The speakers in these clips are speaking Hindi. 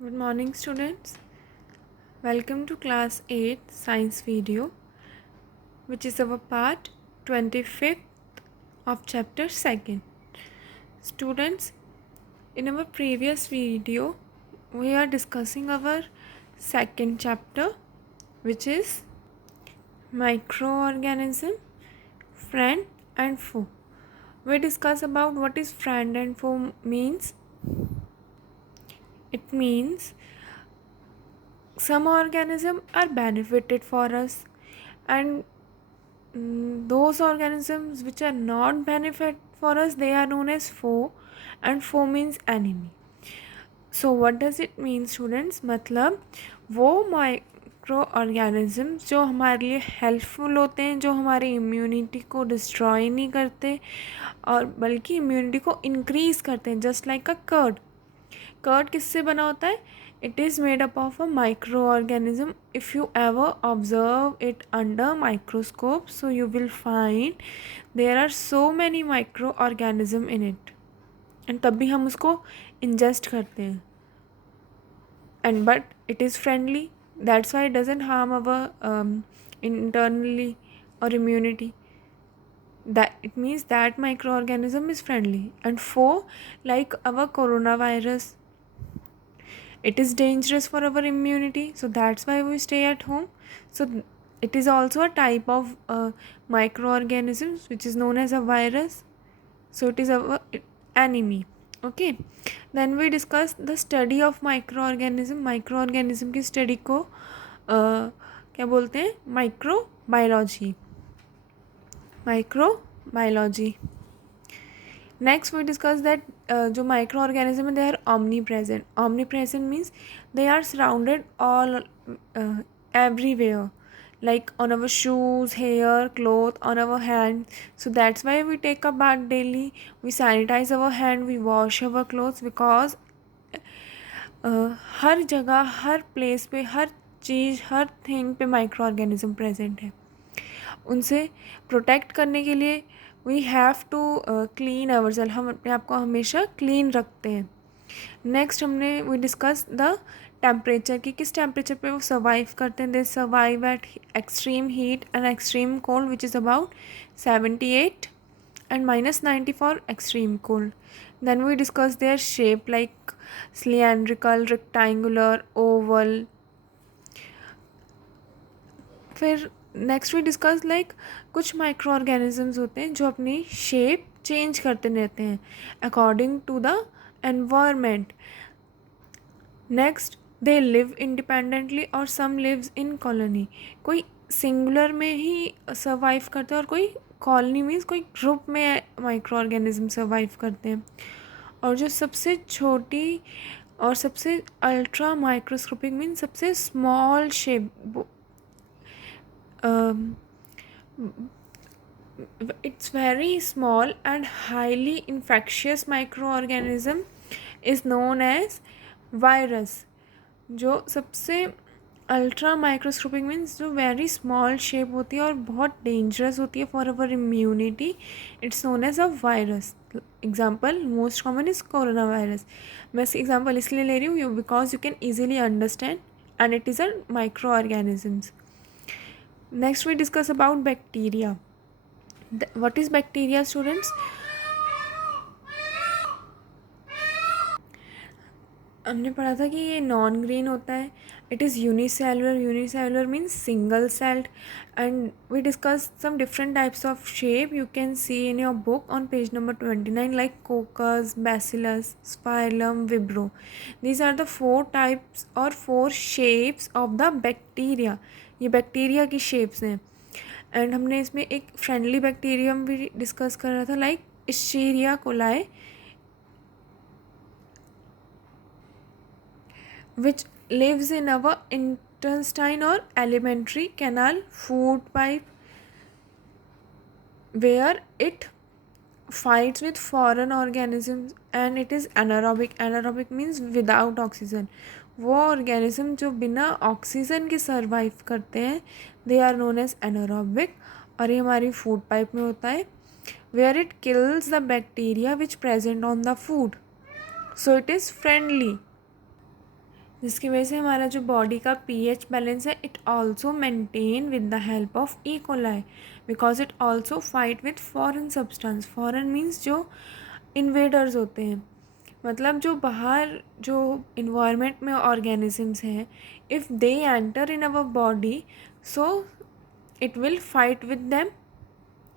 Good morning, students. Welcome to class 8 science video, which is our part 25th of chapter 2nd. Students, in our previous video, we are discussing our second chapter, which is microorganism, friend and foe. We discuss about what is friend and foe means. It means some organisms are benefited for us, and those organisms which are not benefit for us, they are known as foe, and foe means enemy. So what does it mean, students? मतलब वो माइक्रो ऑर्गेनिजम्स जो हमारे लिए हेल्पफुल होते हैं, जो हमारी इम्यूनिटी को डिस्ट्रॉय नहीं करते और बल्कि इम्यूनिटी को इंक्रीज़ करते हैं, just like a curd. Curd किससे बना होता है? It is made up of a microorganism. If you ever observe it under microscope, so you will find there are so many microorganism in it. And तब भी हम उसको ingest करते हैं. And but it is friendly. That's why it doesn't harm our internally or immunity. That it means that microorganism is friendly. And foe, like our coronavirus, it is dangerous for our immunity, so that's why we stay at home. So it is also a type of microorganisms which is known as a virus, so it is our enemy. Okay, then we discuss the study of microorganism की study को क्या बोलते हैं? Microbiology. Next we discuss that जो microorganism they are omnipresent. Omnipresent means they are surrounded all everywhere, like on our shoes, hair, clothes, on our hands. So that's why we take a bath daily, we sanitize our hand, we wash our clothes, because हर जगह, हर प्लेस पे, हर चीज़, हर थिंग पे माइक्रो ऑर्गेनिज्म प्रेजेंट है. उनसे प्रोटेक्ट करने के लिए we have to clean our self. हम अपने आप को हमेशा क्लीन रखते हैं. नेक्स्ट हमने वी डिस्कस द टेम्परेचर की, किस टेम्परेचर पे वो सर्वाइव करते हैं. दे survive eight extreme heat and extreme cold which is about 78 and -90 for extreme cold. Then we discuss their shape, like cylindrical, rectangular, oval. फिर नेक्स्ट वी डिस्कस लाइक कुछ माइक्रो ऑर्गेनिजम्स होते हैं जो अपनी शेप चेंज करते रहते हैं according to the environment. Next they live independently और सम लिव्स इन कॉलोनी. कोई सिंगुलर में ही सर्वाइव करते हैं और कोई कॉलोनी मीन्स कोई ग्रुप में माइक्रो ऑर्गेनिज्म सर्वाइव करते हैं. और जो सबसे छोटी और सबसे अल्ट्रा माइक्रोस्कोपिक मीन्स सबसे small shape, it's very small and highly infectious microorganism is known as virus. जो सबसे अल्ट्रा माइक्रोस्कोपिक मीन्स जो वेरी स्मॉल शेप होती है और बहुत डेंजरस होती है for our immunity, it's known as a virus. Example most common is corona virus. मैं एग्जाम्पल इसलिए ले रही हूँ because you can easily understand, and it is a microorganisms. Next we discuss about bacteria. What is bacteria, students? हमने पढ़ा था कि ये नॉन ग्रीन होता है. It is unicellular means single celled. And we discuss some different types of shape. You can see in your book on page number 29 like coccus, bacillus, spirillum, vibrio. These are the 4 types और 4 शेप्स ऑफ द बैक्टीरिया. ये बैक्टीरिया की शेप्स हैं. एंड हमने इसमें एक फ्रेंडली बैक्टीरियम भी डिस्कस कर रहा था like Escherichia coli, which lives in our intestine or alimentary canal, food pipe, where it fights with foreign organisms, and it is anaerobic. Anaerobic means without oxygen. वो ऑर्गेनिज्म जो बिना ऑक्सीजन के सर्वाइव करते हैं, they are known as anaerobic. और ये हमारी फूड पाइप में होता है, where it kills the bacteria which present on the food, so it is friendly. जिसकी वजह से हमारा जो बॉडी का पीएच बैलेंस है it also maintain with the help of E coli, because it also fight with foreign substance. Foreign means जो इन्वेडर्स होते हैं, मतलब जो बाहर जो इन्वायरमेंट में ऑर्गेनिजम्स हैं, if they enter in our body, so it will fight with them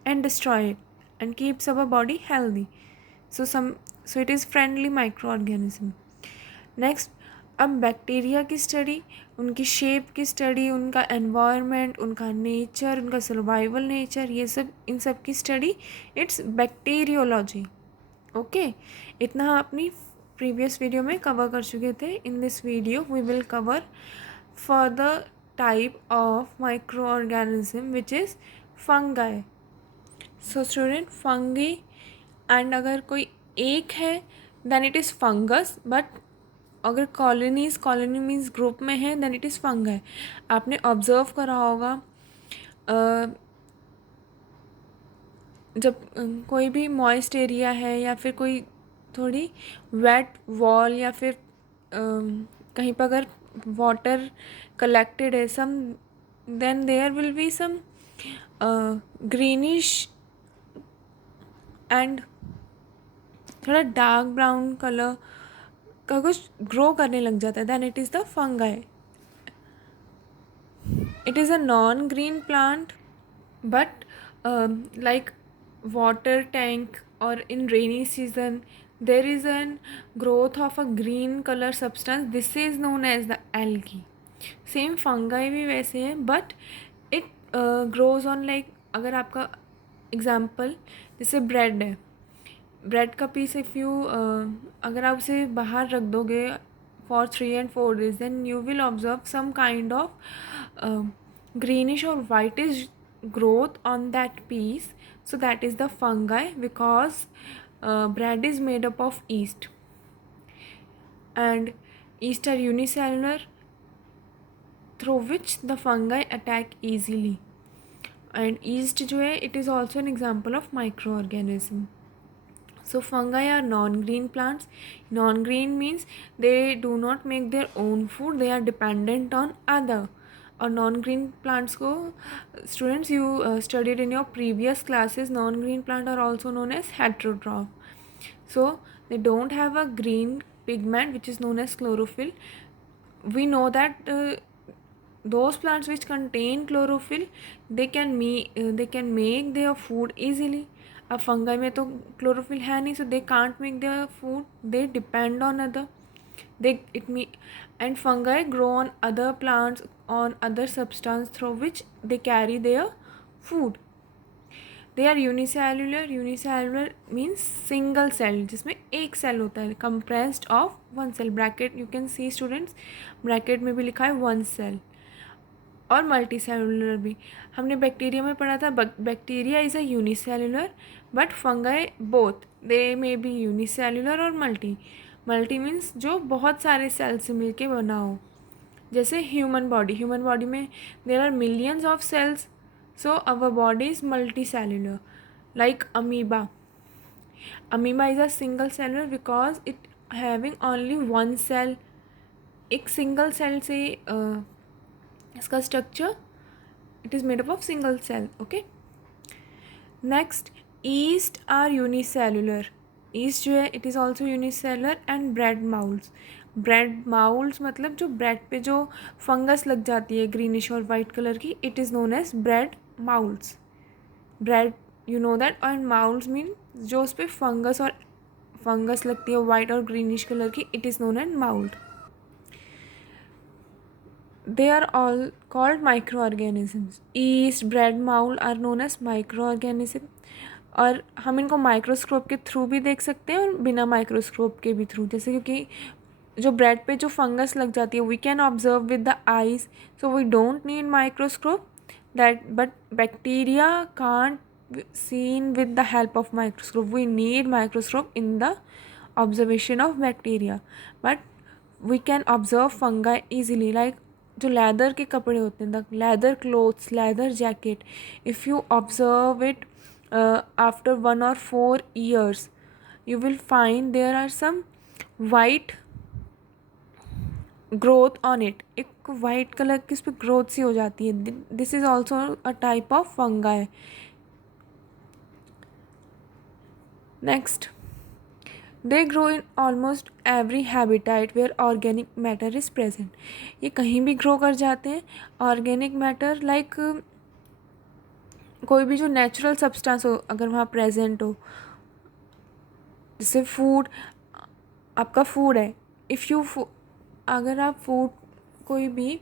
and destroy it and keeps our body healthy. So it is friendly microorganism. Next, अब बैक्टीरिया की स्टडी, उनकी शेप की स्टडी, उनका एनवायरनमेंट, उनका नेचर, उनका सर्वाइवल नेचर, ये सब इन सब की स्टडी इट्स बैक्टीरियोलॉजी। ओके, इतना हम अपनी प्रीवियस वीडियो में कवर कर चुके थे। In this video we will cover further type of microorganism which is fungi. So student, fungi and अगर कोई एक है then it is fungus, but अगर कॉलोनी मीन्स ग्रुप में है then it is fungi. आपने ऑब्जर्व करा होगा जब कोई भी मॉइस्ट एरिया है या फिर कोई थोड़ी वेट वॉल या फिर कहीं पर अगर वाटर कलेक्टेड है some, then there will be some greenish and थोड़ा डार्क ब्राउन कलर का कुछ ग्रो करने लग जाता है, then it is the fungi. It is a non-green plant, but like water tank or in rainy season there is an growth of a green color substance. This is known as the algae. Same fungi भी वैसे हैं, but it grows on like, अगर आपका एग्जाम्पल जैसे ब्रेड है, ब्रेड का पीस इफ़ यू अगर आप उसे बाहर रख दोगे for 3 and 4 days, then you will observe some kind of greenish or whitish growth on that piece. So that is the fungi, because bread is made up of yeast, and yeast are unicellular through which the fungi attack easily. And yeast जो है it is also an example of microorganism. So fungi are non-green plants. Non-green means they do not make their own food, they are dependent on other. और non-green plants को students you studied in your previous classes, non-green plant are also known as heterotroph. So they don't have a green pigment which is known as chlorophyll. We know that those plants which contain chlorophyll, they can make their food easily. अब फंगाई में तो क्लोरोफिल है नहीं, so they can't make their food, they depend on other, they eat me and fungi grow on other plants on other substance through which they carry their food. They are unicellular. Unicellular means single cell, जिसमें एक सेल होता है, compressed of one cell. Bracket you can see students, bracket में भी लिखा है वन सेल. और मल्टी सेलुलर भी हमने बैक्टीरिया में पढ़ा था. Bacteria is a unicellular, but fungi both, they may be unicellular और मल्टी. मल्टी मीन्स जो बहुत सारे सेल से मिलके बना हो. जैसे ह्यूमन बॉडी में there are millions of cells, so our body is multi cellular. Like amoeba is a single cellular because it having only one cell. एक सिंगल सेल से इसका structure it is made up of single cell. Okay, next yeast are unicellular. Yeast जो है it is also unicellular. And bread moulds मतलब जो ब्रेड पे जो फंगस लग जाती है ग्रीनिश और वाइट कलर की, it is known as bread moulds. Bread you know that. And moulds mean जो उस पर फंगस लगती है वाइट और ग्रीनिश कलर की, it is known as mould. They are all called microorganisms. Yeast, bread mold are known as microorganism. और हम इनको माइक्रोस्कोप के थ्रू भी देख सकते हैं और बिना माइक्रोस्कोप के भी थ्रू. जैसे क्योंकि जो ब्रेड पे जो फंगस लग जाती है we can observe with the eyes, so we don't need microscope that. But bacteria can't seen with the help of microscope. We need microscope in the observation of bacteria, but we can observe fungi easily. Like जो लेदर के कपड़े होते हैं, the leather clothes, leather jacket, if you observe it after 1 or 4 years, you will find there are some white growth on it, एक वाइट कलर की उस पर ग्रोथ सी हो जाती है. This is also a type of fungi. Next, they grow in almost every habitat where organic matter is present. ये कहीं भी ग्रो कर जाते हैं. ऑर्गेनिक मैटर लाइक कोई भी जो नेचुरल सब्सटेंस हो अगर वहाँ प्रेजेंट हो, जैसे फूड, आपका फूड है. इफ़ यू अगर आप फूड कोई भी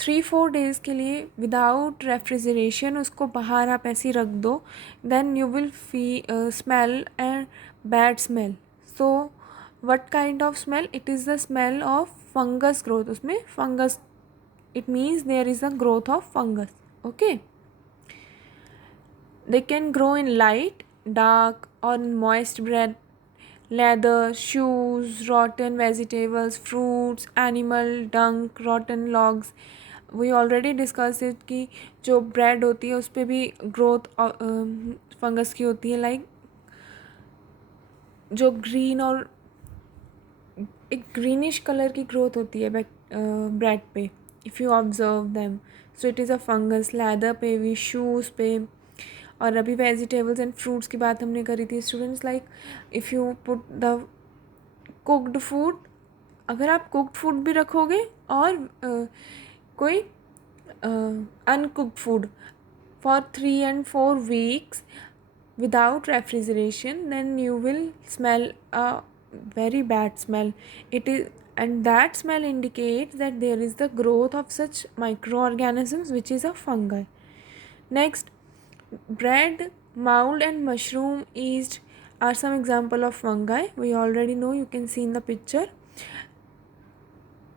3-4 डेज़ के लिए विदाउट रेफ्रिजरेशन उसको बाहर आप ऐसे ही रख दो, then you will smell and bad smell. So what kind of smell? It is the smell of fungus growth. उसमें fungus, it means there is a growth of fungus. Okay. They can grow in light, dark, or moist bread, leather, shoes, rotten vegetables, fruits, animal dung, rotten logs. We already discussed it कि जो ब्रेड होती है उस पर भी ग्रोथ फंगस की होती है. लाइक जो ग्रीन और एक ग्रीनिश कलर की ग्रोथ होती है ब्रेड पे, if you observe them. So it is a fungus. Leather पे भी, शूज़ पे. और अभी वेजिटेबल्स एंड फ्रूट्स की बात हमने करी थी students. Like if you put the cooked food, अगर आप कुक्ड फूड भी रखोगे और कोई uncooked food for 3 and 4 weeks without refrigeration, then you will smell a very bad smell. It is, and that smell indicates that there is the growth of such microorganisms which is a fungi. Next, bread, mold and mushroom yeast are some example of fungi. We already know, you can see in the picture.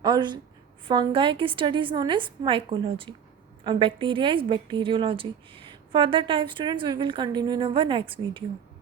Or fungi की study is known as mycology, or bacteria is bacteriology. Further type students we will continue in our next video.